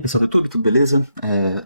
Pessoal do YouTube, tudo beleza?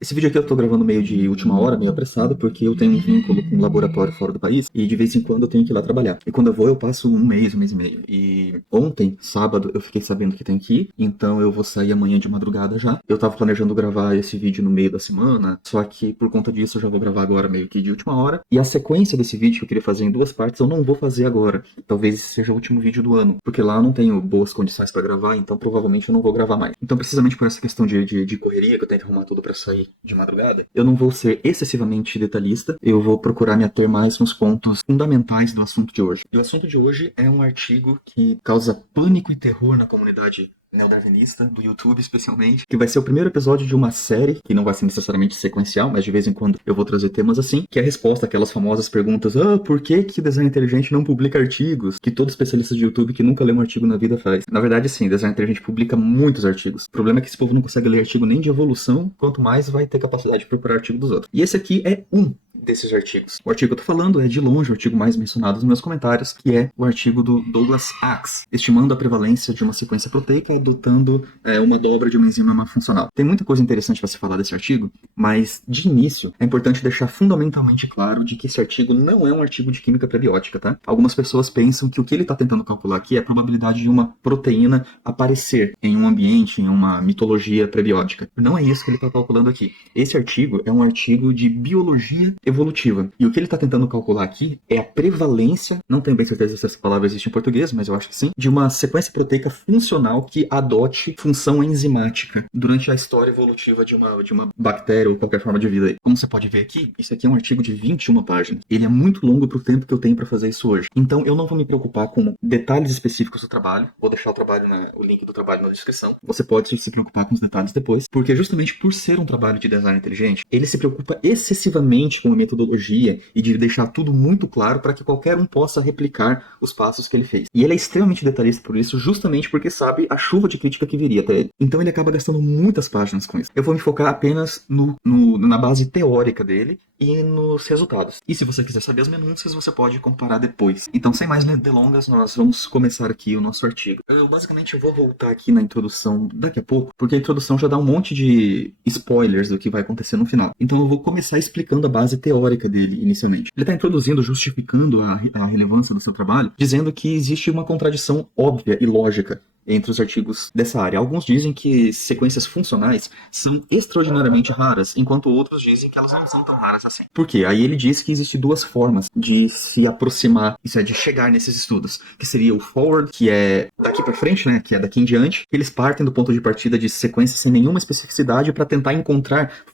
Esse vídeo aqui eu tô gravando meio de última hora, meio apressado, porque eu tenho um vínculo com um laboratório fora do país e de vez em quando eu tenho que ir lá trabalhar. E quando eu vou, eu passo um mês e meio. E ontem, sábado, eu fiquei sabendo que tem que ir, então eu vou sair amanhã de madrugada já. Eu tava planejando gravar esse vídeo no meio da semana, só que por conta disso eu já vou gravar agora meio que de última hora. E a sequência desse vídeo que eu queria fazer em duas partes eu não vou fazer agora. Talvez esse seja o último vídeo do ano, porque lá eu não tenho boas condições pra gravar, então provavelmente eu não vou gravar mais. Então, precisamente por essa questão de correria, que eu tenho que arrumar tudo pra sair de madrugada, eu não vou ser excessivamente detalhista, eu vou procurar me ater mais nos pontos fundamentais do assunto de hoje. E o assunto de hoje é um artigo que causa pânico e terror na comunidade neodarwinista, do YouTube especialmente, que vai ser o primeiro episódio de uma série, que não vai ser necessariamente sequencial, mas de vez em quando eu vou trazer temas assim, que é a resposta àquelas famosas perguntas: por que design inteligente não publica artigos? Que todo especialista de YouTube que nunca lê um artigo na vida faz. Na verdade, sim, design inteligente publica muitos artigos. O problema é que esse povo não consegue ler artigo nem de evolução, quanto mais vai ter capacidade de preparar artigo dos outros. E esse aqui é um desses artigos. O artigo que eu tô falando é, de longe, o artigo mais mencionado nos meus comentários, que é o artigo do Douglas Axe, estimando a prevalência de uma sequência proteica adotando uma dobra de uma enzima funcional. Tem muita coisa interessante para se falar desse artigo, mas, de início, é importante deixar fundamentalmente claro de que esse artigo não é um artigo de química prebiótica, tá? Algumas pessoas pensam que o que ele está tentando calcular aqui é a probabilidade de uma proteína aparecer em um ambiente, em uma mitologia prebiótica. Não é isso que ele está calculando aqui. Esse artigo é um artigo de biologia evolutiva. E o que ele está tentando calcular aqui é a prevalência, não tenho bem certeza se essa palavra existe em português, mas eu acho que sim, de uma sequência proteica funcional que adote função enzimática durante a história evolutiva de uma bactéria ou qualquer forma de vida. Como você pode ver aqui, isso aqui é um artigo de 21 páginas. Ele é muito longo para o tempo que eu tenho para fazer isso hoje. Então eu não vou me preocupar com detalhes específicos do trabalho. Vou deixar o link do trabalho na descrição. Você pode se preocupar com os detalhes depois, porque justamente por ser um trabalho de design inteligente, ele se preocupa excessivamente com a metodologia e de deixar tudo muito claro para que qualquer um possa replicar os passos que ele fez. E ele é extremamente detalhista por isso, justamente porque sabe a chuva de crítica que viria até ele. Então ele acaba gastando muitas páginas com isso. Eu vou me focar apenas na base teórica dele e nos resultados. E se você quiser saber as minúcias, você pode comparar depois. Então, sem mais delongas, nós vamos começar aqui o nosso artigo. Basicamente, eu vou voltar aqui na introdução daqui a pouco, porque a introdução já dá um monte de spoilers do que vai acontecer no final. Então, eu vou começar explicando a base teórica dele inicialmente. Ele está introduzindo, justificando a relevância do seu trabalho, dizendo que existe uma contradição óbvia e lógica entre os artigos dessa área. Alguns dizem que sequências funcionais são extraordinariamente raras, enquanto outros dizem que elas não são tão raras assim. Por quê? Aí ele diz que existem duas formas de se aproximar, isso é, de chegar nesses estudos, que seria o forward, que é daqui para frente, né, que é daqui em diante. Eles partem do ponto de partida de sequências sem nenhuma especificidade para tentar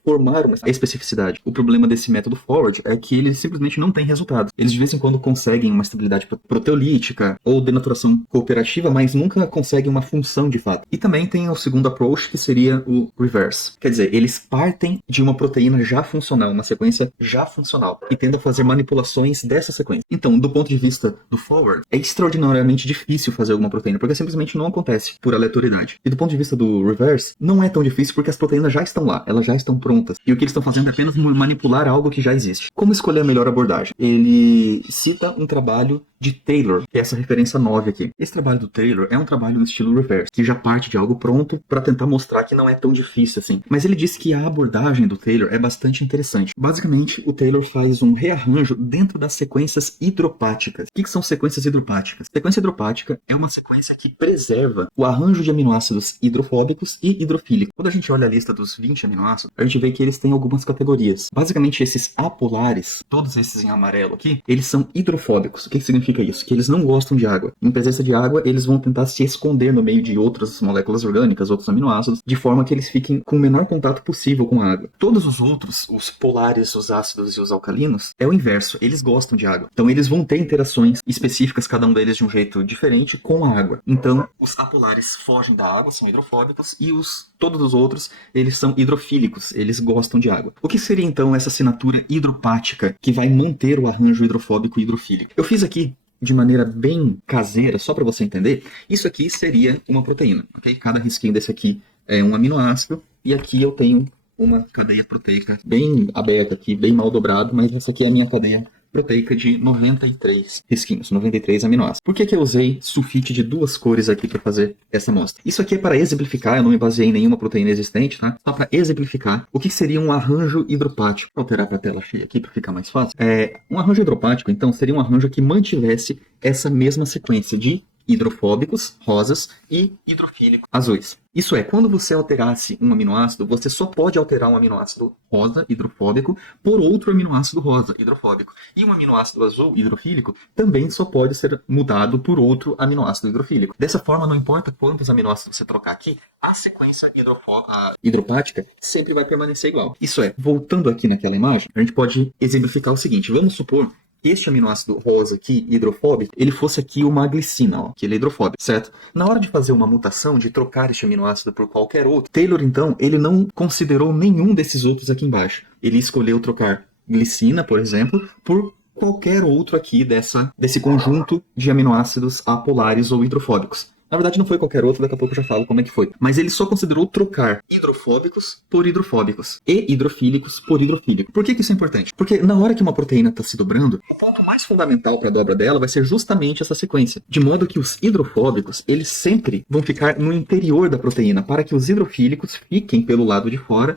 formar uma especificidade. O problema desse método forward é que ele simplesmente não tem resultado. Eles de vez em quando conseguem uma estabilidade proteolítica ou denaturação cooperativa, mas nunca conseguem uma função de fato. E também tem o segundo approach, que seria o reverse. Quer dizer, eles partem de uma proteína já funcional, uma sequência já funcional, e tentam fazer manipulações dessa sequência. Então, do ponto de vista do forward, é extraordinariamente difícil fazer alguma proteína, porque simplesmente não acontece por aleatoriedade. E do ponto de vista do reverse, não é tão difícil porque as proteínas já estão lá, elas já estão prontas. E o que eles estão fazendo é apenas manipular algo que já existe. Como escolher a melhor abordagem? Ele cita um trabalho de Taylor, que é essa referência 9 aqui. Esse trabalho do Taylor é um trabalho no estilo reverse, que já parte de algo pronto para tentar mostrar que não é tão difícil assim. Mas ele diz que a abordagem do Taylor é bastante interessante. Basicamente, o Taylor faz um rearranjo dentro das sequências hidropáticas. O que são sequências hidropáticas? Sequência hidropática é uma sequência que preserva o arranjo de aminoácidos hidrofóbicos e hidrofílicos. Quando a gente olha a lista dos 20 aminoácidos, a gente vê que eles têm algumas categorias. Basicamente, esses apolares, todos esses em amarelo aqui, eles são hidrofóbicos. O que significa isso? Que eles não gostam de água. Em presença de água, eles vão tentar se esconder no meio de outras moléculas orgânicas, outros aminoácidos, de forma que eles fiquem com o menor contato possível com a água. Todos os outros, os polares, os ácidos e os alcalinos, é o inverso. Eles gostam de água. Então eles vão ter interações específicas, cada um deles de um jeito diferente, com a água. Então, os apolares fogem da água, são hidrofóbicos, e todos os outros, eles são hidrofílicos, eles gostam de água. O que seria então essa assinatura hidropática que vai manter o arranjo hidrofóbico e hidrofílico? Eu fiz aqui de maneira bem caseira, só para você entender, isso aqui seria uma proteína, ok? Cada risquinho desse aqui é um aminoácido, e aqui eu tenho uma cadeia proteica bem aberta aqui, bem mal dobrado, mas essa aqui é a minha cadeia proteica de 93 risquinhos, 93 aminoácidos. Por que eu usei sulfite de 2 cores aqui para fazer essa amostra? Isso aqui é para exemplificar, eu não me baseei em nenhuma proteína existente, tá? Só para exemplificar o que seria um arranjo hidropático. Vou alterar para a tela cheia aqui para ficar mais fácil. Um arranjo hidropático, então, seria um arranjo que mantivesse essa mesma sequência de hidrofóbicos, rosas, e hidrofílicos, azuis. Isso é, quando você alterasse um aminoácido, você só pode alterar um aminoácido rosa, hidrofóbico, por outro aminoácido rosa, hidrofóbico. E um aminoácido azul, hidrofílico, também só pode ser mudado por outro aminoácido hidrofílico. Dessa forma, não importa quantos aminoácidos você trocar aqui, a sequência hidropática sempre vai permanecer igual. Isso é, voltando aqui naquela imagem, a gente pode exemplificar o seguinte. Vamos supor este aminoácido rosa aqui, hidrofóbico, ele fosse aqui uma glicina, ó, que ele é hidrofóbico, certo? Na hora de fazer uma mutação, de trocar este aminoácido por qualquer outro, Taylor, então, ele não considerou nenhum desses outros aqui embaixo. Ele escolheu trocar glicina, por exemplo, por qualquer outro aqui desse conjunto de aminoácidos apolares ou hidrofóbicos. Na verdade, não foi qualquer outro, daqui a pouco eu já falo como é que foi. Mas ele só considerou trocar hidrofóbicos por hidrofóbicos e hidrofílicos por hidrofílico. Por que isso é importante? Porque na hora que uma proteína está se dobrando, o ponto mais fundamental para a dobra dela vai ser justamente essa sequência. De modo que os hidrofóbicos, eles sempre vão ficar no interior da proteína, para que os hidrofílicos fiquem pelo lado de fora,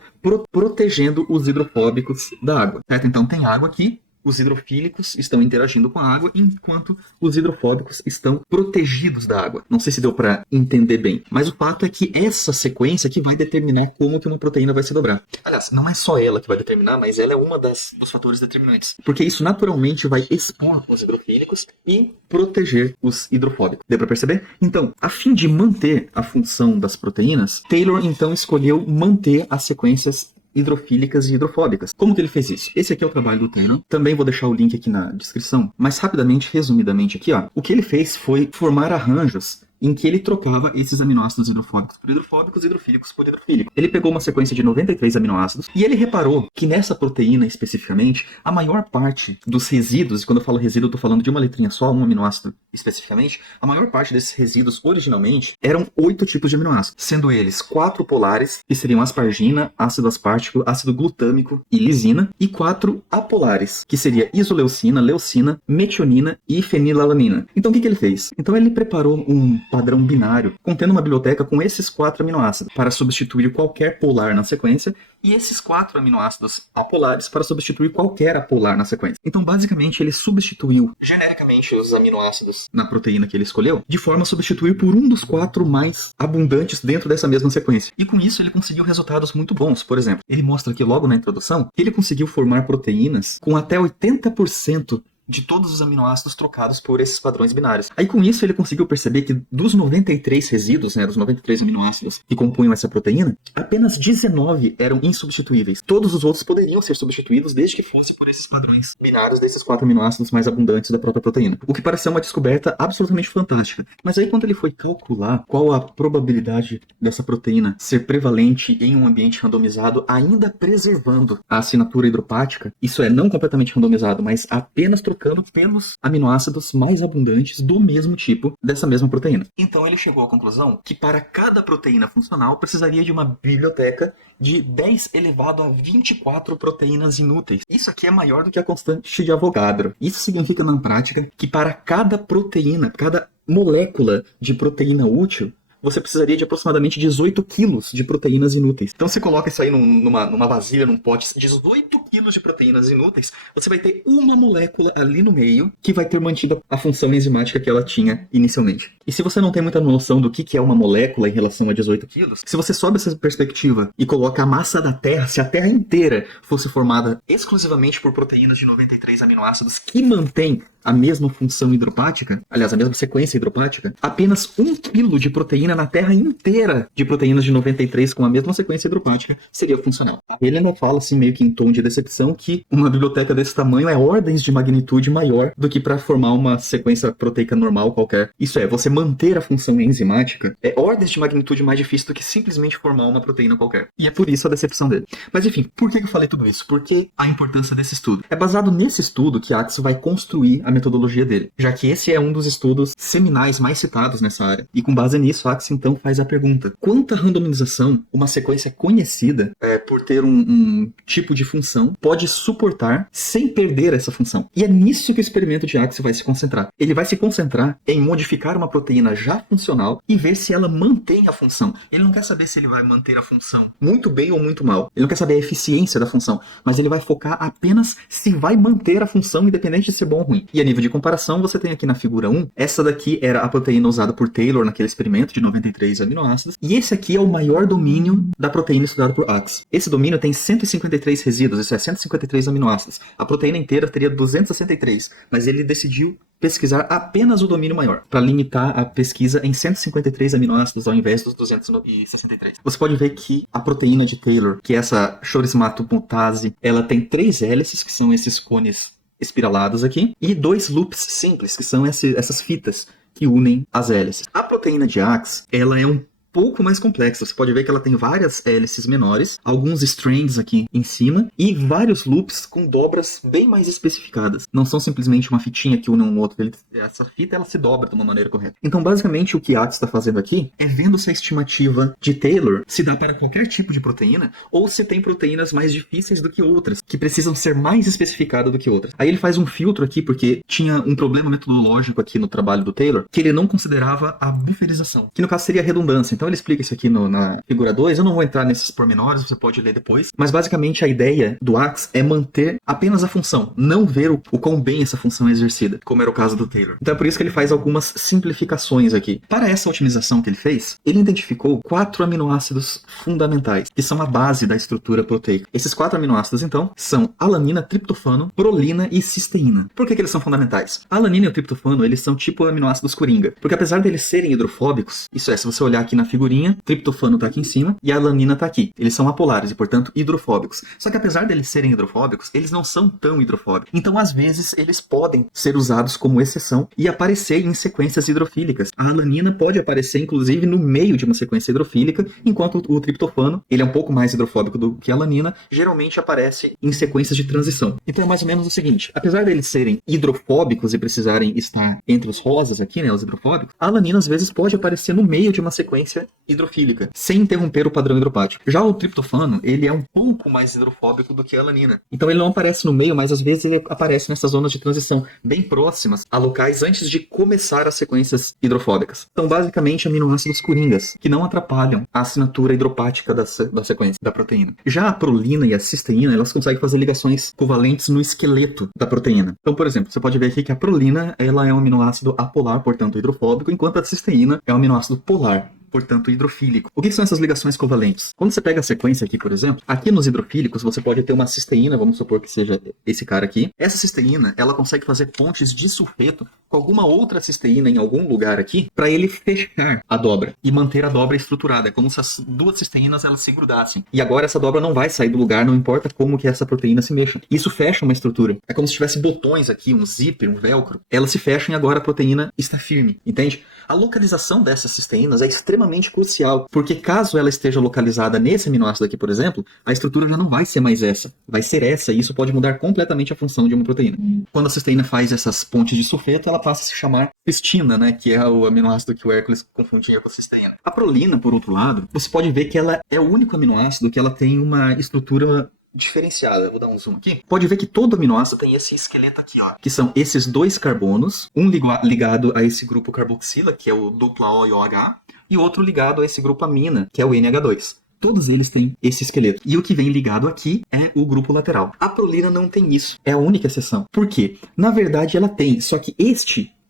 protegendo os hidrofóbicos da água. Certo? Então tem água aqui. Os hidrofílicos estão interagindo com a água, enquanto os hidrofóbicos estão protegidos da água. Não sei se deu para entender bem, mas o fato é que essa sequência que vai determinar como que uma proteína vai se dobrar. Aliás, não é só ela que vai determinar, mas ela é uma dos fatores determinantes. Porque isso naturalmente vai expor os hidrofílicos e proteger os hidrofóbicos. Deu para perceber? Então, a fim de manter a função das proteínas, Taylor então escolheu manter as sequências hidrofílicas e hidrofóbicas. Como que ele fez isso? Esse aqui é o trabalho do Taylor. Também vou deixar o link aqui na descrição. Mas rapidamente, resumidamente aqui, ó, o que ele fez foi formar arranjos em que ele trocava esses aminoácidos hidrofóbicos por hidrofóbicos e hidrofílicos por hidrofílicos. Ele pegou uma sequência de 93 aminoácidos e ele reparou que nessa proteína especificamente, a maior parte dos resíduos, e quando eu falo resíduo eu estou falando de uma letrinha só, um aminoácido especificamente, a maior parte desses resíduos originalmente eram 8 tipos de aminoácidos, sendo eles 4 polares, que seriam aspargina, ácido aspartico, ácido glutâmico e lisina, e 4 apolares, que seria isoleucina, leucina, metionina e fenilalanina. Então o que ele fez? Então ele preparou um padrão binário, contendo uma biblioteca com esses 4 aminoácidos, para substituir qualquer polar na sequência, e esses 4 aminoácidos apolares para substituir qualquer apolar na sequência. Então, basicamente, ele substituiu genericamente os aminoácidos na proteína que ele escolheu, de forma a substituir por um dos 4 mais abundantes dentro dessa mesma sequência. E com isso, ele conseguiu resultados muito bons. Por exemplo, ele mostra aqui logo na introdução que ele conseguiu formar proteínas com até 80% de todos os aminoácidos trocados por esses padrões binários. Aí com isso ele conseguiu perceber que dos 93 resíduos, dos 93 aminoácidos que compunham essa proteína, apenas 19 eram insubstituíveis. Todos os outros poderiam ser substituídos desde que fosse por esses padrões binários desses 4 aminoácidos mais abundantes da própria proteína. O que parece ser uma descoberta absolutamente fantástica. Mas aí quando ele foi calcular qual a probabilidade dessa proteína ser prevalente em um ambiente randomizado, ainda preservando a assinatura hidropática, isso é, não completamente randomizado, mas apenas trocando pelos aminoácidos mais abundantes do mesmo tipo dessa mesma proteína. Então ele chegou à conclusão que para cada proteína funcional precisaria de uma biblioteca de 10 elevado a 24 proteínas inúteis. Isso aqui é maior do que a constante de Avogadro. Isso significa na prática que para cada proteína, cada molécula de proteína útil, você precisaria de aproximadamente 18 quilos de proteínas inúteis. Então, você coloca isso aí numa vasilha, num pote, 18 quilos de proteínas inúteis, você vai ter uma molécula ali no meio que vai ter mantido a função enzimática que ela tinha inicialmente. E se você não tem muita noção do que é uma molécula em relação a 18 quilos, se você sobe essa perspectiva e coloca a massa da Terra, se a Terra inteira fosse formada exclusivamente por proteínas de 93 aminoácidos que mantêm a mesma função hidropática, aliás, a mesma sequência hidropática, apenas 1 quilo de proteína na Terra inteira de proteínas de 93 com a mesma sequência hidropática seria funcional. Ele ainda fala, assim, meio que em tom de decepção, que uma biblioteca desse tamanho é ordens de magnitude maior do que para formar uma sequência proteica normal qualquer. Isso é, você manter a função enzimática é ordens de magnitude mais difícil do que simplesmente formar uma proteína qualquer. E é por isso a decepção dele. Mas enfim, por que eu falei tudo isso? Por que a importância desse estudo? É baseado nesse estudo que Axe vai construir a metodologia dele, já que esse é um dos estudos seminais mais citados nessa área. E com base nisso, Axe Axe, então, faz a pergunta: quanta randomização uma sequência conhecida, por ter um tipo de função, pode suportar sem perder essa função? E é nisso que o experimento de Axe vai se concentrar. Ele vai se concentrar em modificar uma proteína já funcional e ver se ela mantém a função. Ele não quer saber se ele vai manter a função muito bem ou muito mal. Ele não quer saber a eficiência da função, mas ele vai focar apenas se vai manter a função, independente de ser bom ou ruim. E a nível de comparação, você tem aqui na figura 1, essa daqui era a proteína usada por Taylor naquele experimento de 93 aminoácidos, e esse aqui é o maior domínio da proteína estudada por Axe. Esse domínio tem 153 resíduos, isso é 153 aminoácidos. A proteína inteira teria 263, mas ele decidiu pesquisar apenas o domínio maior, para limitar a pesquisa em 153 aminoácidos ao invés dos 263. Você pode ver que a proteína de Taylor, que é essa chorismato-mutase, ela tem 3 hélices, que são esses cones espiralados aqui, e 2 loops simples, que são essas fitas que unem as hélices. A proteína de Axe, ela é um pouco mais complexa. Você pode ver que ela tem várias hélices menores, alguns strands aqui em cima e vários loops com dobras bem mais especificadas. Não são simplesmente uma fitinha que une um outro. Essa fita ela se dobra de uma maneira correta. Então, basicamente, o que Axe está fazendo aqui é vendo se a estimativa de Taylor se dá para qualquer tipo de proteína ou se tem proteínas mais difíceis do que outras, que precisam ser mais especificadas do que outras. Aí ele faz um filtro aqui, porque tinha um problema metodológico aqui no trabalho do Taylor, que ele não considerava a bufferização, que no caso seria a redundância. Então ele explica isso aqui na figura 2, eu não vou entrar nesses pormenores, você pode ler depois, mas basicamente a ideia do Axe é manter apenas a função, não ver o quão bem essa função é exercida, como era o caso do Taylor. Então é por isso que ele faz algumas simplificações aqui. Para essa otimização que ele fez, ele identificou 4 aminoácidos fundamentais, que são a base da estrutura proteica. Esses 4 aminoácidos, então, são alanina, triptofano, prolina e cisteína. Por que eles são fundamentais? A alanina e o triptofano, eles são tipo aminoácidos coringa, porque apesar deles serem hidrofóbicos, isso é, se você olhar aqui na figurinha, triptofano está aqui em cima e a alanina está aqui. Eles são apolares e, portanto, hidrofóbicos. Só que apesar deles serem hidrofóbicos, eles não são tão hidrofóbicos. Então, às vezes, eles podem ser usados como exceção e aparecer em sequências hidrofílicas. A alanina pode aparecer, inclusive, no meio de uma sequência hidrofílica, enquanto o triptofano, ele é um pouco mais hidrofóbico do que a alanina, geralmente aparece em sequências de transição. Então, é mais ou menos o seguinte. Apesar deles serem hidrofóbicos e precisarem estar entre os rosas aqui, né, os hidrofóbicos, a alanina, às vezes, pode aparecer no meio de uma sequência hidrofílica, sem interromper o padrão hidropático. Já o triptofano, ele é um pouco mais hidrofóbico do que a alanina. Então ele não aparece no meio, mas às vezes ele aparece nessas zonas de transição, bem próximas a locais antes de começar as sequências hidrofóbicas. Então, basicamente, aminoácidos coringas, que não atrapalham a assinatura hidropática da sequência, da proteína. Já a prolina e a cisteína, elas conseguem fazer ligações covalentes no esqueleto da proteína. Então, por exemplo, você pode ver aqui que a prolina, ela é um aminoácido apolar, portanto hidrofóbico, enquanto a cisteína é um aminoácido polar, portanto hidrofílico. O que são essas ligações covalentes? Quando você pega a sequência aqui, por exemplo, aqui nos hidrofílicos você pode ter uma cisteína, vamos supor que seja esse cara aqui. Essa cisteína, ela consegue fazer pontes de sulfeto com alguma outra cisteína em algum lugar aqui, para ele fechar a dobra e manter a dobra estruturada. É como se as duas cisteínas elas se grudassem. E agora essa dobra não vai sair do lugar, não importa como que essa proteína se mexa. Isso fecha uma estrutura. É como se tivesse botões aqui, um zíper, um velcro. Elas se fecham e agora a proteína está firme, entende? A localização dessas cisteínas é extremamente crucial, porque caso ela esteja localizada nesse aminoácido aqui, por exemplo, a estrutura já não vai ser mais essa, vai ser essa, e isso pode mudar completamente a função de uma proteína. Quando a cisteína faz essas pontes de sulfeto, ela passa a se chamar cistina, né, que é o aminoácido que o Hércules confundia com a cisteína. A prolina, por outro lado, você pode ver que ela é o único aminoácido que ela tem uma estrutura diferenciada. Vou dar um zoom aqui. Pode ver que todo aminoácido tem esse esqueleto aqui, ó, que são esses 2 carbonos, um ligado a esse grupo carboxila, que é o dupla O e OH, e outro ligado a esse grupo amina, que é o NH2. Todos eles têm esse esqueleto. E o que vem ligado aqui é o grupo lateral. A prolina não tem isso. É a única exceção. Por quê? Na verdade ela tem, só que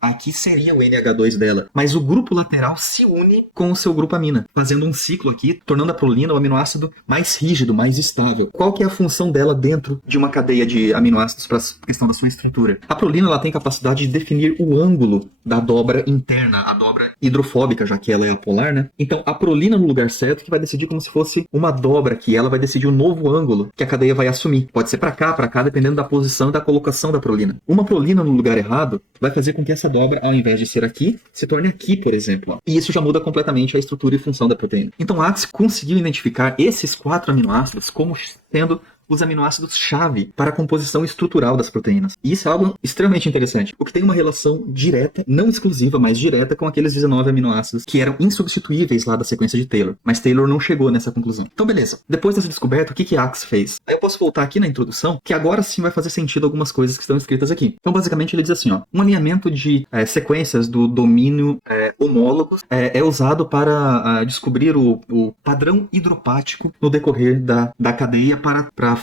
aqui seria o NH2 dela, mas o grupo lateral se une com o seu grupo amina, fazendo um ciclo aqui, tornando a prolina o aminoácido mais rígido, mais estável. Qual que é a função dela dentro de uma cadeia de aminoácidos para a questão da sua estrutura? A prolina ela tem capacidade de definir o ângulo da dobra interna, a dobra hidrofóbica, já que ela é apolar, né? Então a prolina no lugar certo que vai decidir como se fosse uma dobra aqui, ela vai decidir o novo ângulo que a cadeia vai assumir. Pode ser para cá, dependendo da posição e da colocação da prolina. Uma prolina no lugar errado vai fazer com que essa dobra, ao invés de ser aqui, se torne aqui, por exemplo. E isso já muda completamente a estrutura e função da proteína. Então, Axe conseguiu identificar esses 4 aminoácidos como sendo os aminoácidos-chave para a composição estrutural das proteínas. E isso é algo extremamente interessante, porque tem uma relação direta, não exclusiva, mas direta com aqueles 19 aminoácidos que eram insubstituíveis lá da sequência de Taylor. Mas Taylor não chegou nessa conclusão. Então, beleza. Depois dessa descoberta, o que Axe fez? Aí eu posso voltar aqui na introdução, que agora sim vai fazer sentido algumas coisas que estão escritas aqui. Então, basicamente, ele diz assim, ó, um alinhamento de sequências do domínio homólogos é usado para descobrir o padrão hidropático no decorrer da cadeia para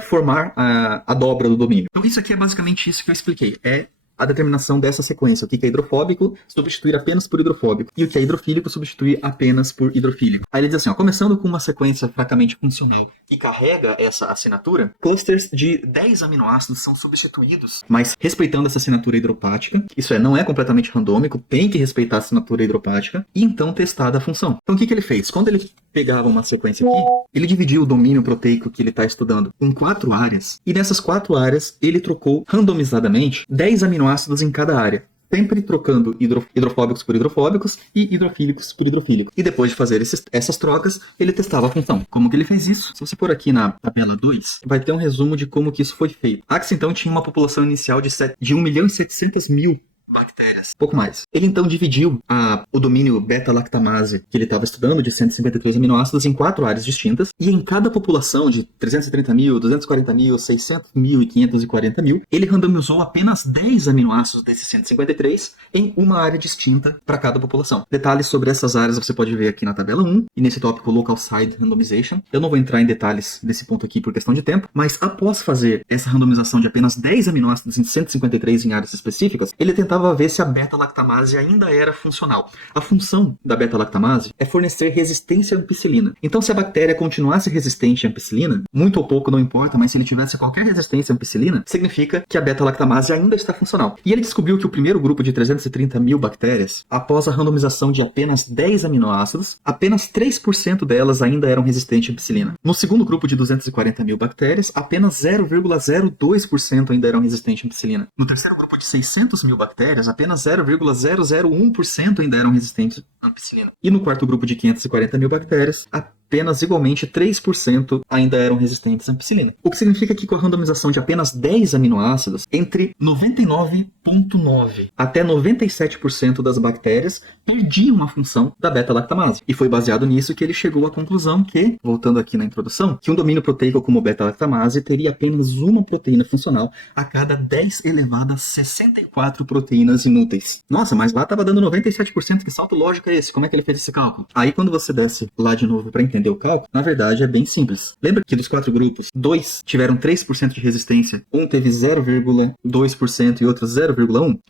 formar a dobra do domínio. Então, isso aqui é basicamente isso que eu expliquei. É a determinação dessa sequência. O que é hidrofóbico, substituir apenas por hidrofóbico. E o que é hidrofílico, substituir apenas por hidrofílico. Aí ele diz assim, ó, começando com uma sequência fracamente funcional que carrega essa assinatura, clusters de 10 aminoácidos são substituídos, mas respeitando essa assinatura hidropática. Isso não é completamente randômico, tem que respeitar a assinatura hidropática, e então testada a função. Então o que ele fez? Quando ele pegava uma sequência aqui, ele dividiu o domínio proteico que ele está estudando em 4 áreas, e nessas 4 áreas ele trocou randomizadamente 10 aminoácidos em cada área, sempre trocando hidrofóbicos por hidrofóbicos e hidrofílicos por hidrofílicos. E depois de fazer essas trocas, ele testava a função. Como que ele fez isso? Se você for aqui na tabela 2, vai ter um resumo de como que isso foi feito. Axe, então, tinha uma população inicial de 1.700.000 bactérias, pouco mais. Ele então dividiu o domínio beta-lactamase que ele estava estudando, de 153 aminoácidos, em 4 áreas distintas, e em cada população de 330.000, 240.000, 600.000 e 540.000, ele randomizou apenas 10 aminoácidos desses 153 em uma área distinta para cada população. Detalhes sobre essas áreas você pode ver aqui na tabela 1 e nesse tópico Local Site Randomization. Eu não vou entrar em detalhes desse ponto aqui por questão de tempo, mas após fazer essa randomização de apenas 10 aminoácidos em 153 em áreas específicas, ele tentava ver se a beta-lactamase ainda era funcional. A função da beta-lactamase é fornecer resistência à ampicilina. Então, se a bactéria continuasse resistente à ampicilina, muito ou pouco não importa, mas se ele tivesse qualquer resistência à ampicilina, significa que a beta-lactamase ainda está funcional. E ele descobriu que o primeiro grupo de 330.000 bactérias, após a randomização de apenas 10 aminoácidos, apenas 3% delas ainda eram resistentes à ampicilina. No segundo grupo de 240.000 bactérias, apenas 0,02% ainda eram resistentes à ampicilina. No terceiro grupo de 600.000 bactérias, apenas 0,001% ainda eram resistentes à ampicilina. E no quarto grupo de 540.000 bactérias, apenas igualmente 3% ainda eram resistentes à ampicilina. O que significa que com a randomização de apenas 10 aminoácidos, entre 99,9% até 97% das bactérias perdiam a função da beta-lactamase. E foi baseado nisso que ele chegou à conclusão que, voltando aqui na introdução, que um domínio proteico como beta-lactamase teria apenas uma proteína funcional a cada 10 elevado a 64 proteínas inúteis. Nossa, mas lá estava dando 97%, que salto lógico é esse? Como é que ele fez esse cálculo? Aí quando você desce lá de novo para entender o cálculo, na verdade é bem simples. Lembra que dos 4 grupos, 2 tiveram 3% de resistência, um teve 0,2% e outro 0,1%?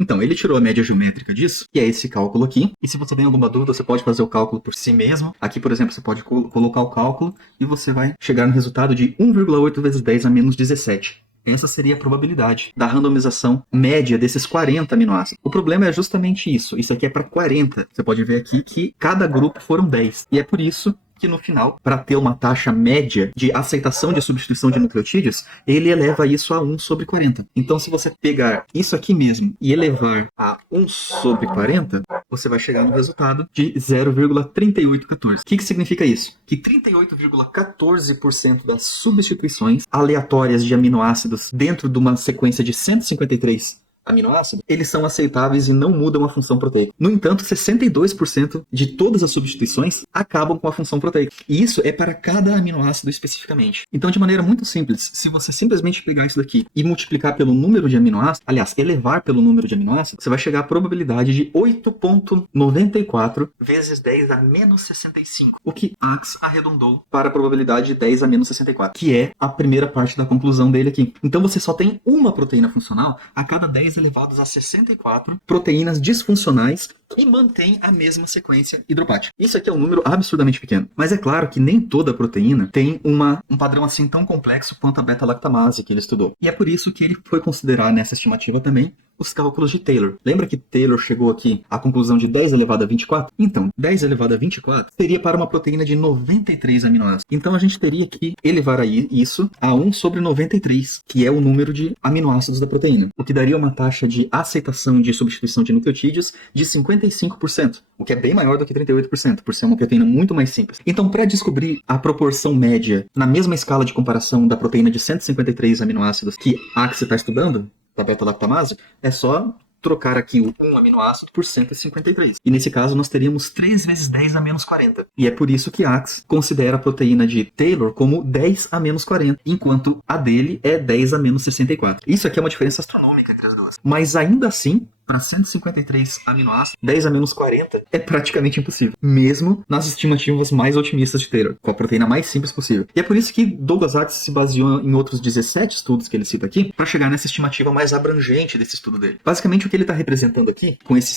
Então, ele tirou a média geométrica disso, que é esse cálculo aqui. E se você tem alguma dúvida, você pode fazer o cálculo por si mesmo. Aqui, por exemplo, você pode colocar o cálculo e você vai chegar no resultado de 1,8 vezes 10 a menos 17. Essa seria a probabilidade da randomização média desses 40 aminoácidos. O problema é justamente isso. Isso aqui é para 40. Você pode ver aqui que cada grupo foram 10. E é por isso que no final, para ter uma taxa média de aceitação de substituição de nucleotídeos, ele eleva isso a 1 sobre 40. Então, se você pegar isso aqui mesmo e elevar a 1 sobre 40, você vai chegar no resultado de 0,3814. O que significa isso? Que 38,14% das substituições aleatórias de aminoácidos dentro de uma sequência de 153 aminoácidos, eles são aceitáveis e não mudam a função proteica. No entanto, 62% de todas as substituições acabam com a função proteica. E isso é para cada aminoácido especificamente. Então, de maneira muito simples, se você simplesmente pegar isso daqui e multiplicar pelo número de aminoácidos, aliás, elevar pelo número de aminoácidos, você vai chegar à probabilidade de 8,94 vezes 10 a menos 65. O que Axe arredondou para a probabilidade de 10 a menos 64, que é a primeira parte da conclusão dele aqui. Então, você só tem uma proteína funcional a cada 10 elevados a 64 proteínas disfuncionais e mantém a mesma sequência hidropática. Isso aqui é um número absurdamente pequeno. Mas é claro que nem toda proteína tem um padrão assim tão complexo quanto a beta-lactamase que ele estudou. E é por isso que ele foi considerar nessa estimativa também os cálculos de Taylor. Lembra que Taylor chegou aqui à conclusão de 10 elevado a 24? Então, 10 elevado a 24 seria para uma proteína de 93 aminoácidos. Então, a gente teria que elevar aí isso a 1 sobre 93, que é o número de aminoácidos da proteína, o que daria uma taxa de aceitação de substituição de nucleotídeos de 51 45%, o que é bem maior do que 38%, por ser uma proteína muito mais simples. Então, para descobrir a proporção média na mesma escala de comparação da proteína de 153 aminoácidos que a Axis está estudando, da beta-lactamase, é só trocar aqui o 1 aminoácido por 153. E nesse caso nós teríamos 3 vezes 10 a menos 40. E é por isso que Axe considera a proteína de Taylor como 10 a menos 40, enquanto a dele é 10 a menos 64. Isso aqui é uma diferença astronômica entre as duas. Mas ainda assim, para 153 aminoácidos, 10 a menos 40 é praticamente impossível, mesmo nas estimativas mais otimistas de Taylor, com a proteína mais simples possível. E é por isso que Douglas Axe se baseou em outros 17 estudos que ele cita aqui, para chegar nessa estimativa mais abrangente desse estudo dele. Basicamente, o que ele está representando aqui, com esse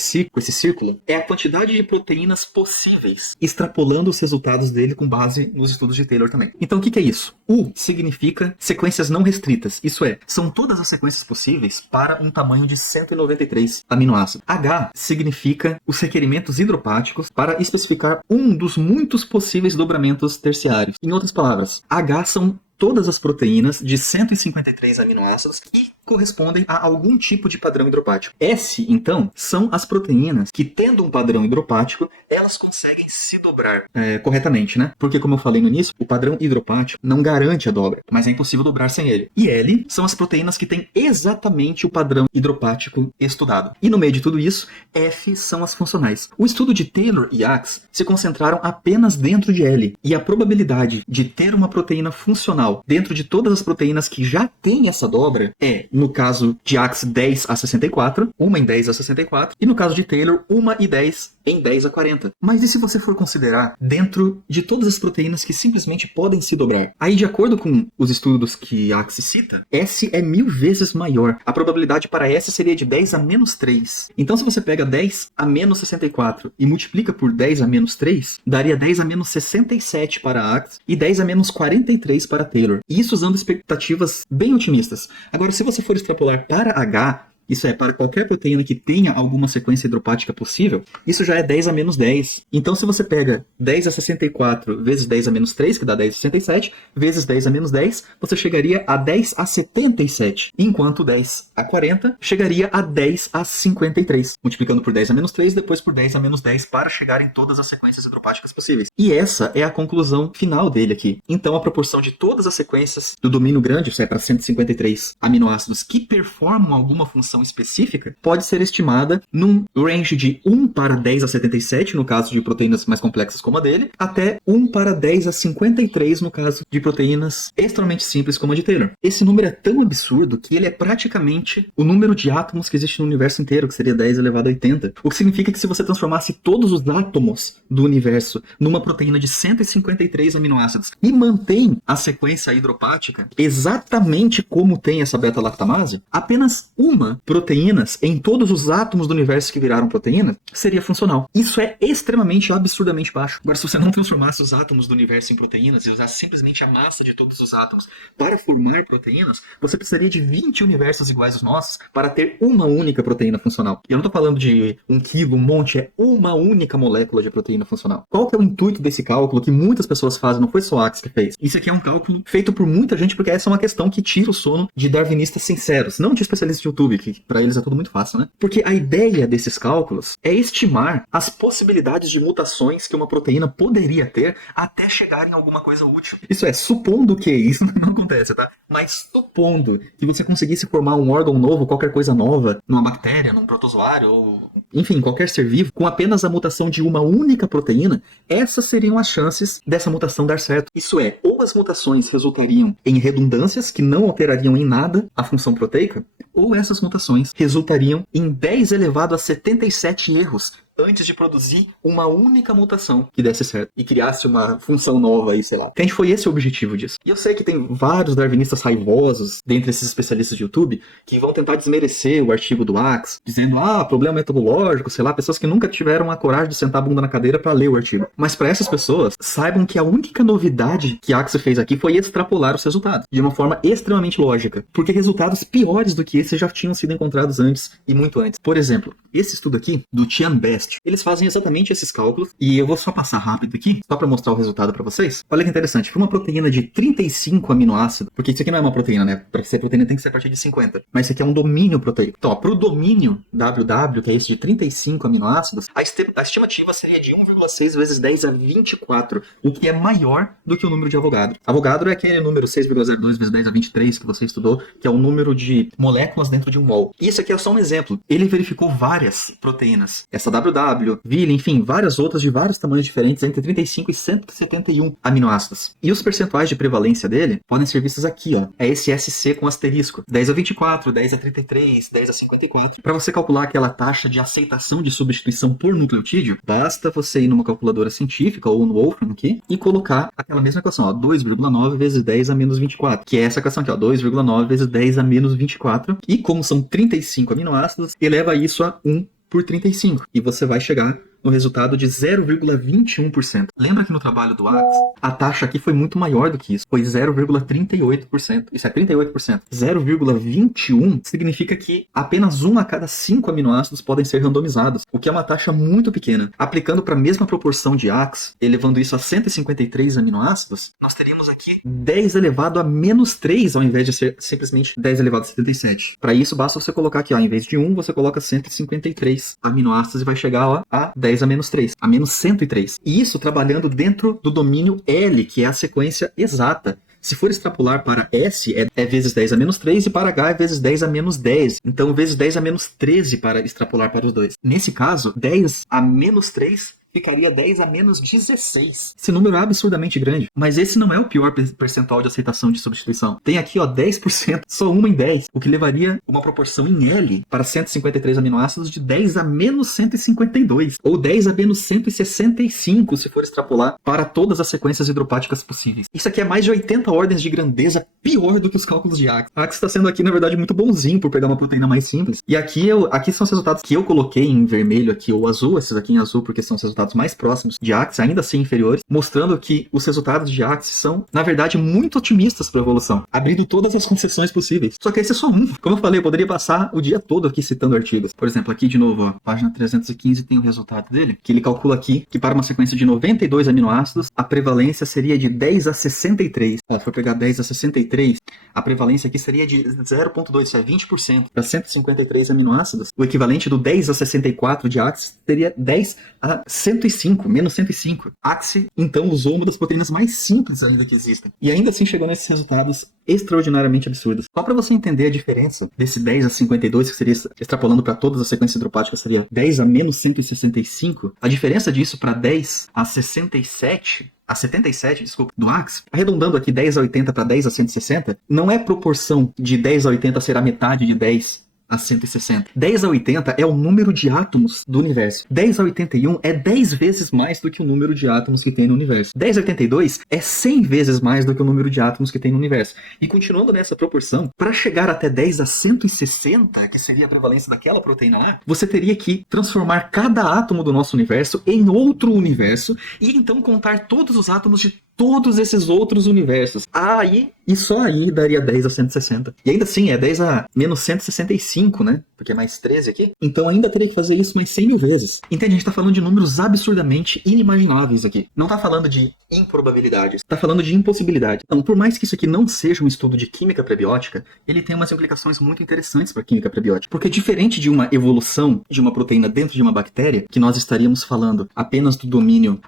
círculo, é a quantidade de proteínas possíveis, extrapolando os resultados dele com base nos estudos de Taylor também. Então, o que é isso? U significa sequências não restritas, isso é, são todas as sequências possíveis para um tamanho de 193 aminoácidos. H significa os requerimentos hidropáticos para especificar um dos muitos possíveis dobramentos terciários. Em outras palavras, H são todas as proteínas de 153 aminoácidos e correspondem a algum tipo de padrão hidropático. S, então, são as proteínas que, tendo um padrão hidropático, elas conseguem se dobrar corretamente, né? Porque, como eu falei no início, o padrão hidropático não garante a dobra, mas é impossível dobrar sem ele. E L são as proteínas que têm exatamente o padrão hidropático estudado. E no meio de tudo isso, F são as funcionais. O estudo de Taylor e Axe se concentraram apenas dentro de L, e a probabilidade de ter uma proteína funcional dentro de todas as proteínas que já têm essa dobra é, no caso de Axe, 10 a 64, uma em 10 a 64, e no caso de Taylor, uma e 10 em 10 a 40. Mas e se você for considerar dentro de todas as proteínas que simplesmente podem se dobrar? Aí, de acordo com os estudos que Axe cita, S é 1000 vezes maior. A probabilidade para S seria de 10 a menos 3. Então, se você pega 10 a menos 64 e multiplica por 10 a menos 3, daria 10 a menos 67 para Axe e 10 a menos 43 para Taylor. E isso usando expectativas bem otimistas. Agora, se você for extrapolar para H, isso é, para qualquer proteína que tenha alguma sequência hidropática possível, isso já é 10 a menos 10. Então, se você pega 10 a 64 vezes 10 a menos 3, que dá 10 a 67, vezes 10 a menos 10, você chegaria a 10 a 77. Enquanto 10 a 40 chegaria a 10 a 53. Multiplicando por 10 a menos 3, depois por 10 a menos 10, para chegar em todas as sequências hidropáticas possíveis. E essa é a conclusão final dele aqui. Então, a proporção de todas as sequências do domínio grande, isso é, para 153 aminoácidos que performam alguma função específica, pode ser estimada num range de 1 para 10 a 77, no caso de proteínas mais complexas como a dele, até 1 para 10 a 53, no caso de proteínas extremamente simples como a de Taylor. Esse número é tão absurdo que ele é praticamente o número de átomos que existe no universo inteiro, que seria 10 elevado a 80. O que significa que se você transformasse todos os átomos do universo numa proteína de 153 aminoácidos e mantém a sequência hidropática exatamente como tem essa beta-lactamase, apenas uma proteínas em todos os átomos do universo que viraram proteínas seria funcional. Isso é extremamente, absurdamente baixo. Agora, se você não transformasse os átomos do universo em proteínas e usasse simplesmente a massa de todos os átomos para formar proteínas, você precisaria de 20 universos iguais aos nossos para ter uma única proteína funcional. E eu não estou falando de 1 quilo, um monte, é uma única molécula de proteína funcional. Qual que é o intuito desse cálculo que muitas pessoas fazem? Não foi só a Axe que fez. Isso aqui é um cálculo feito por muita gente, porque essa é uma questão que tira o sono de darwinistas sinceros, não de especialistas de YouTube, que para eles é tudo muito fácil, né? Porque a ideia desses cálculos é estimar as possibilidades de mutações que uma proteína poderia ter até chegar em alguma coisa útil. Isso é, supondo que isso não acontece, tá? Mas supondo que você conseguisse formar um órgão novo, qualquer coisa nova, numa bactéria, num protozoário, ou enfim, qualquer ser vivo, com apenas a mutação de uma única proteína, essas seriam as chances dessa mutação dar certo. Isso é, ou as mutações resultariam em redundâncias que não alterariam em nada a função proteica, ou essas mutações resultariam em 10 elevado a 77 erros antes de produzir uma única mutação que desse certo e criasse uma função nova aí, sei lá. Entende? Foi esse o objetivo disso. E eu sei que tem vários darwinistas raivosos dentre esses especialistas de YouTube que vão tentar desmerecer o artigo do Axe, dizendo, problema metodológico, sei lá, pessoas que nunca tiveram a coragem de sentar a bunda na cadeira para ler o artigo. Mas para essas pessoas, saibam que a única novidade que Axe fez aqui foi extrapolar os resultados de uma forma extremamente lógica, porque resultados piores do que esse já tinham sido encontrados antes e muito antes. Por exemplo, esse estudo aqui, do Tian Best, teste. Eles fazem exatamente esses cálculos, e eu vou só passar rápido aqui, só para mostrar o resultado para vocês. Olha que interessante, para uma proteína de 35 aminoácidos, porque isso aqui não é uma proteína, né? Para ser proteína tem que ser a partir de 50, mas isso aqui é um domínio proteico. Então, para o domínio WW, que é esse de 35 aminoácidos, a estimativa seria de 1,6 vezes 10 a 24, o que é maior do que o número de Avogadro. Avogadro é aquele número 6,02 vezes 10 a 23 que você estudou, que é o número de moléculas dentro de um mol. E isso aqui é só um exemplo. Ele verificou várias proteínas, essa WW, VIL, enfim, várias outras de vários tamanhos diferentes, entre 35 e 171 aminoácidos. E os percentuais de prevalência dele podem ser vistos aqui, ó. É esse SC com asterisco. 10 a 24, 10 a 33, 10 a 54. Para você calcular aquela taxa de aceitação de substituição por nucleotídeo, basta você ir numa calculadora científica ou no Wolfram aqui e colocar aquela mesma equação, ó, 2,9 vezes 10 a menos 24, que é essa equação aqui, ó, 2,9 vezes 10 a menos 24. E como são 35 aminoácidos, eleva isso a 1 por 35. E você vai chegar no resultado de 0,21%. Lembra que no trabalho do Axe, a taxa aqui foi muito maior do que isso. Foi 0,38%. Isso é 38%. 0,21 significa que apenas 1 a cada 5 aminoácidos podem ser randomizados, o que é uma taxa muito pequena. Aplicando para a mesma proporção de Axe, elevando isso a 153 aminoácidos, nós teríamos aqui 10 elevado a menos 3, ao invés de ser simplesmente 10 elevado a 77. Para isso, basta você colocar aqui, ó, em vez de 1, você coloca 153 aminoácidos e vai chegar, ó, a 10 a menos 3, a menos 103. E isso trabalhando dentro do domínio L, que é a sequência exata. Se for extrapolar para S, é vezes 10 a menos 3, e para H é vezes 10 a menos 10. Então, vezes 10 a menos 13 para extrapolar para os dois. Nesse caso, 10 a menos 3 ficaria 10 a menos 16. Esse número é absurdamente grande. Mas esse não é o pior percentual de aceitação de substituição. Tem aqui, ó, 10%, só 1 em 10, o que levaria uma proporção em L para 153 aminoácidos de 10 a menos 152, ou 10 a menos 165, se for extrapolar para todas as sequências hidropáticas possíveis. Isso aqui é mais de 80 ordens de grandeza pior do que os cálculos de Axe. Axe está sendo aqui, na verdade, muito bonzinho por pegar uma proteína mais simples. E aqui são os resultados que eu coloquei em vermelho aqui, ou azul, esses aqui em azul, porque são os resultados mais próximos de Axe, ainda assim inferiores, mostrando que os resultados de Axe são, na verdade, muito otimistas para a evolução, abrindo todas as concessões possíveis. Só que esse é só um. Como eu falei, eu poderia passar o dia todo aqui citando artigos. Por exemplo, aqui de novo, ó, página 315 tem o resultado dele, que ele calcula aqui que para uma sequência de 92 aminoácidos, a prevalência seria de 10 a 63. Se for pegar 10 a 63, a prevalência aqui seria de 0,2, isso é 20%. Para 153 aminoácidos, o equivalente do 10 a 64 de Axe teria 10 a 105, menos 105. Axe, então, usou uma das proteínas mais simples ainda que existem. E ainda assim chegou nesses resultados extraordinariamente absurdos. Só para você entender a diferença desse 10 a 52, que seria extrapolando para todas as sequências hidropáticas, seria 10 a menos 165. A diferença disso para 10 a 67... a 77, desculpa, do Axe, arredondando aqui 10 a 80 para 10 a 160, não é proporção de 10 a 80 ser a metade de 10 a 160. 10 a 80 é o número de átomos do universo. 10 a 81 é 10 vezes mais do que o número de átomos que tem no universo. 10 a 82 é 100 vezes mais do que o número de átomos que tem no universo. E continuando nessa proporção, para chegar até 10 a 160, que seria a prevalência daquela proteína A, você teria que transformar cada átomo do nosso universo em outro universo e então contar todos os átomos de todos esses outros universos. Aí, e só aí daria 10 a 160. E ainda assim, é 10 a menos 165, né? Porque é mais 13 aqui. Então ainda teria que fazer isso mais 100 mil vezes. Entende? A gente tá falando de números absurdamente inimagináveis aqui. Não tá falando de improbabilidades. Tá falando de impossibilidade. Então, por mais que isso aqui não seja um estudo de química prebiótica, ele tem umas implicações muito interessantes para a química prebiótica. Porque diferente de uma evolução de uma proteína dentro de uma bactéria, que nós estaríamos falando apenas do domínio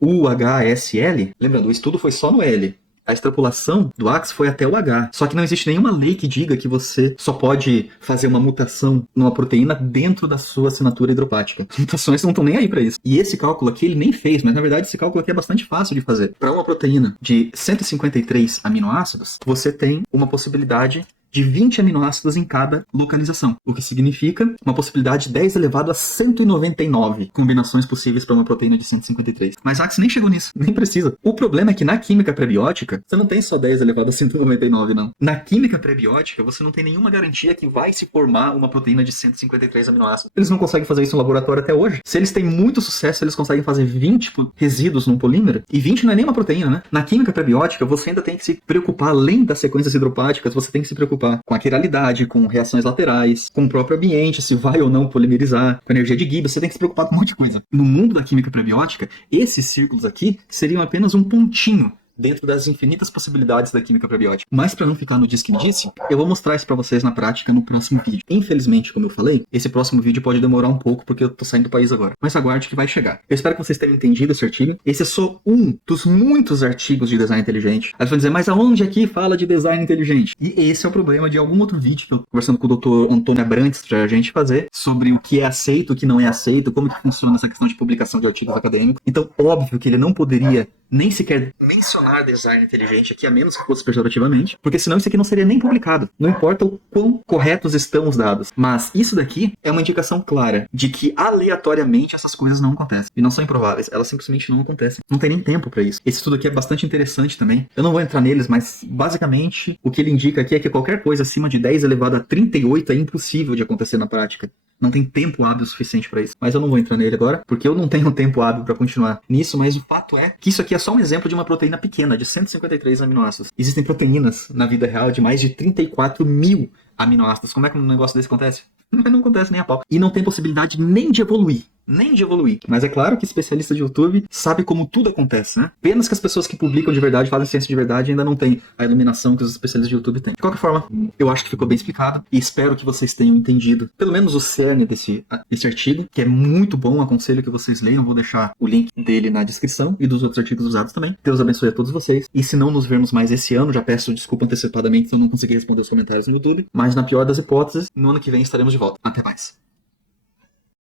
UHSL, lembrando, o estudo foi só no L. A extrapolação do Axe foi até o H. Só que não existe nenhuma lei que diga que você só pode fazer uma mutação numa proteína dentro da sua assinatura hidropática. As mutações não estão nem aí para isso. E esse cálculo aqui ele nem fez, mas na verdade esse cálculo aqui é bastante fácil de fazer. Para uma proteína de 153 aminoácidos, você tem uma possibilidade de 20 aminoácidos em cada localização, o que significa uma possibilidade de 10 elevado a 199 combinações possíveis para uma proteína de 153. Mas Axe nem chegou nisso, nem precisa. O problema é que na química prebiótica, você não tem só 10 elevado a 199, não. Na química prebiótica, você não tem nenhuma garantia que vai se formar uma proteína de 153 aminoácidos. Eles não conseguem fazer isso no laboratório até hoje. Se eles têm muito sucesso, eles conseguem fazer 20 resíduos num polímero, e 20 não é nem uma proteína, né? Na química prebiótica, você ainda tem que se preocupar, além das sequências hidropáticas, você tem que se preocupar preocupar com a quiralidade, com reações laterais, com o próprio ambiente, se vai ou não polimerizar, com a energia de Gibbs, você tem que se preocupar com um monte de coisa. No mundo da química prebiótica, esses círculos aqui seriam apenas um pontinho dentro das infinitas possibilidades da química prebiótica. Mas para não ficar no diz que me disse, eu vou mostrar isso para vocês na prática no próximo vídeo. Infelizmente, como eu falei, esse próximo vídeo pode demorar um pouco porque eu tô saindo do país agora. Mas aguarde que vai chegar. Eu espero que vocês tenham entendido esse artigo. Esse é só um dos muitos artigos de design inteligente. Aí vocês vão dizer, mas aonde aqui fala de design inteligente? E esse é o problema de algum outro vídeo que eu tô conversando com o Dr. Antônio Abrantes pra gente fazer sobre o que é aceito, o que não é aceito, como que funciona essa questão de publicação de artigos acadêmicos. Então, óbvio que ele não poderia nem sequer mencionar design inteligente aqui, a menos que fosse pejorativamente, porque senão isso aqui não seria nem publicado. Não importa o quão corretos estão os dados. Mas isso daqui é uma indicação clara de que aleatoriamente essas coisas não acontecem. E não são improváveis, elas simplesmente não acontecem. Não tem nem tempo para isso. Esse estudo aqui é bastante interessante também. Eu não vou entrar neles, mas basicamente o que ele indica aqui é que qualquer coisa acima de 10 elevado a 38 é impossível de acontecer na prática. Não tem tempo hábil suficiente para isso. Mas eu não vou entrar nele agora, porque eu não tenho tempo hábil para continuar nisso, mas o fato é que isso aqui é só um exemplo de uma proteína pequena, de 153 aminoácidos. Existem proteínas na vida real de mais de 34 mil aminoácidos. Como é que um negócio desse acontece? Não acontece nem a pau. E não tem possibilidade nem de evoluir. Nem de evoluir. Mas é claro que especialista de YouTube sabe como tudo acontece, né? Apenas que as pessoas que publicam de verdade, fazem ciência de verdade, ainda não têm a iluminação que os especialistas de YouTube têm. De qualquer forma, eu acho que ficou bem explicado e espero que vocês tenham entendido pelo menos o cerne desse artigo, que é muito bom, aconselho que vocês leiam. Vou deixar o link dele na descrição e dos outros artigos usados também. Deus abençoe a todos vocês. E se não nos vermos mais esse ano, já peço desculpa antecipadamente se eu não conseguir responder os comentários no YouTube, mas na pior das hipóteses, no ano que vem estaremos de volta. Até mais.